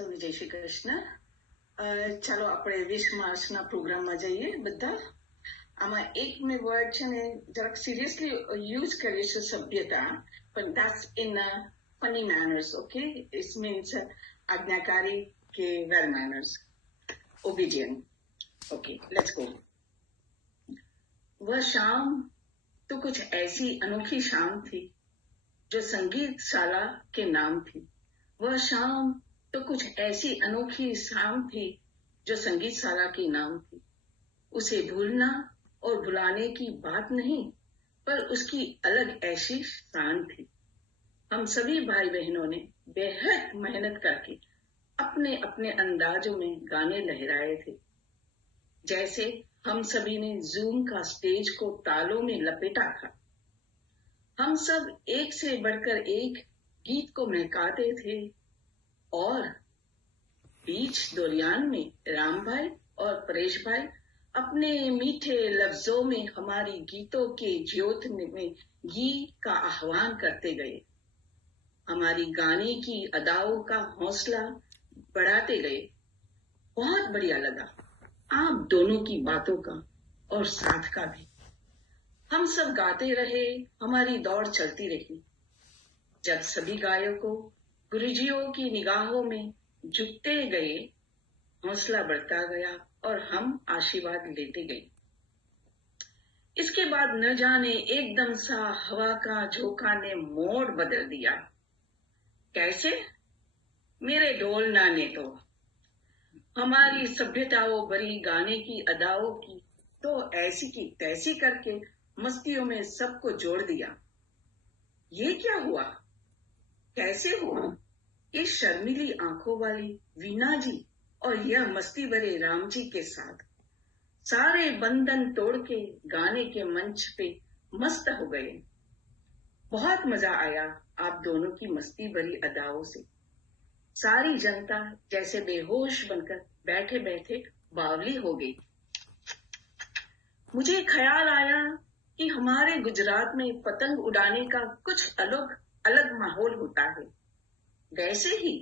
સૌને જય શ્રી કૃષ્ણ. ચાલો આપણે 20 માર્ચના પ્રોગ્રામમાં જઈએ બધા. આમાં એક મેં વર્ડ છે ને જરાક સિરિયસલી યુઝ કરીએ છે સભ્યતા, પણ that's in funny manners, okay? It means આજ્ઞાકારી કે well manners, obedient. Okay, let's go. वह शाम तो कुछ ऐसी अनोखी शाम थी जो संगीतशाला के नाम थी. वह शाम तो कुछ ऐसी अनोखी शाम थी जो संगीतशाला की नाम थी. उसे भूलना और भुलाने की बात नहीं, पर उसकी अलग ऐसी शान थी. हम सभी भाई बहनों ने बेहद मेहनत करके अपने अपने अंदाजों में गाने लहराए थे. जैसे हम सभी ने जूम का स्टेज को तालों में लपेटा था. हम सब एक से बढ़कर एक गीत को महकाते थे और बीच दौरियान में राम भाई और परेश भाई अपने मीठे लफ्जों में हमारी गीतों के ज्योत में घी का आह्वान करते गए. हमारी गाने की अदाओं का हौसला बढ़ाते गए. बहुत बढ़िया लगा आप दोनों की बातों का और साथ का भी. हम सब गाते रहे, हमारी दौड़ चलती रही. जब सभी गायकों गुरुजियों की निगाहों में झुकते गए, हौसला बढ़ता गया और हम आशीर्वाद लेते गए. इसके बाद न जाने एकदम सा हवा का झोंका ने मोड़ बदल दिया. कैसे? मेरे ढोलना ने तो हमारी सभ्यताओं भरी गाने की अदाओं की तो ऐसी की तैसी करके मस्तियों में सबको जोड़ दिया. ये क्या हुआ? कैसे हुआ? ये शर्मीली आंखों वाली वीणा जी और यह मस्ती भरे राम जी के साथ सारे बंधन तोड़ के गाने के मंच पे मस्त हो गए. बहुत मजा आया आप दोनों की मस्ती भरी अदाओं से. सारी जनता जैसे बेहोश बनकर बैठे बैठे बावली हो गई. मुझे ख्याल आया कि हमारे गुजरात में पतंग उड़ाने का कुछ अलग माहौल होता है. वैसे ही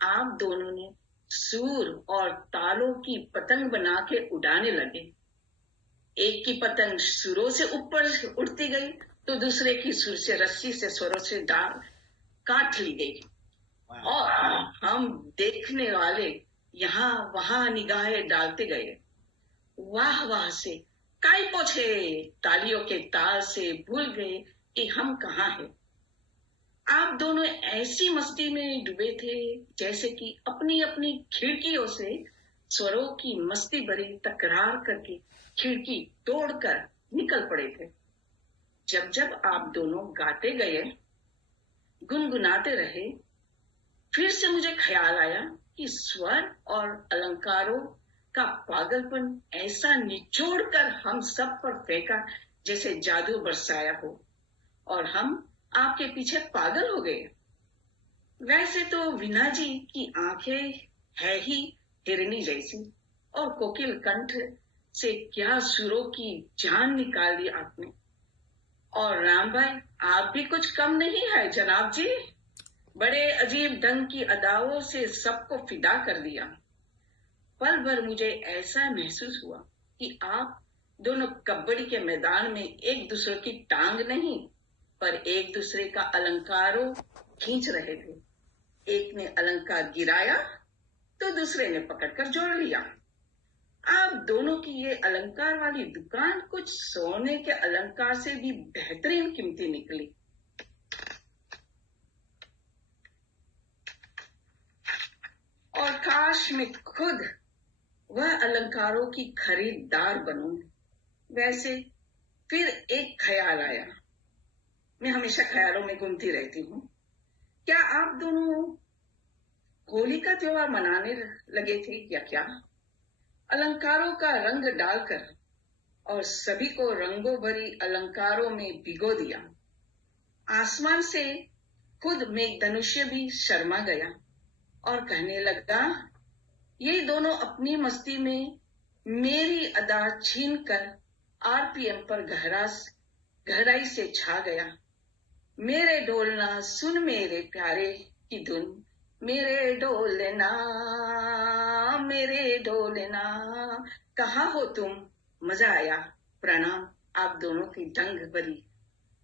आप दोनों ने सूर और तालों की पतंग बना के उड़ाने लगे. एक की पतंग सुरों से ऊपर उड़ती गई तो दूसरे की सुर से रस्सी से स्वरों से काट ली गई. और हम देखने वाले यहाँ वहां निगाहें डालते गए. वाह वाह से काई पोछे तालियों के ताल से भूल गए कि हम कहाँ हैं. आप दोनों ऐसी मस्ती में डूबे थे जैसे कि अपनी अपनी खिड़कियों से स्वरों की मस्ती भरी तकरार करके खिड़की तोड़कर निकल पड़े थे. जब जब आप दोनों गाते गए, गुनगुनाते रहे, फिर से मुझे ख्याल आया कि स्वर और अलंकारों का पागलपन ऐसा निचोड़ कर हम सब पर फेंका जैसे जादू बरसाया हो और हम आपके पीछे पागल हो गए. वैसे तो वीणा जी की आंखें है ही हिरनी जैसी और कोकिल कंठ से क्या सुरों की जान निकाल दी आपने. और राम भाई आप भी कुछ कम नहीं है जनाब जी. बड़े अजीब ढंग की अदाओं से सबको फिदा कर दिया. पल भर मुझे ऐसा महसूस हुआ कि आप दोनों कबड्डी के मैदान में एक दूसरे की टांग नहीं पर एक दूसरे का अलंकारों खींच रहे थे. एक ने अलंकार गिराया तो दूसरे ने पकड़कर जोड़ लिया. आप दोनों की ये अलंकार वाली दुकान कुछ सोने के अलंकार से भी बेहतरीन कीमती निकली. और काश मैं खुद वह अलंकारों की खरीदार बनूं. वैसे फिर एक ख्याल आया. मैं हमेशा ख्यालों में घूमती रहती हूँ. क्या आप दोनों होली का त्योहार मनाने लगे थे या क्या? अलंकारों का रंग डालकर और सभी को रंगों भरी अलंकारों में भिगो दिया. आसमान से खुद मेघधनुष्य भी शर्मा गया और कहने लगा, ये दोनों अपनी मस्ती में मेरी अदा छीनकर आरपीएम पर गहराई से छा गया. मेरे ढोलना सुन मेरे प्यारे की धुन, मेरे डोलना, मेरे डोलना, कहाँ हो तुम, मजा आया। प्रणाम आप दोनों की ढंग भरी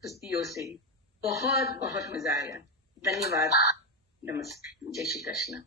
कुश्तियों से, बहुत बहुत मजा आया। धन्यवाद, नमस्ते, जय श्री कृष्ण।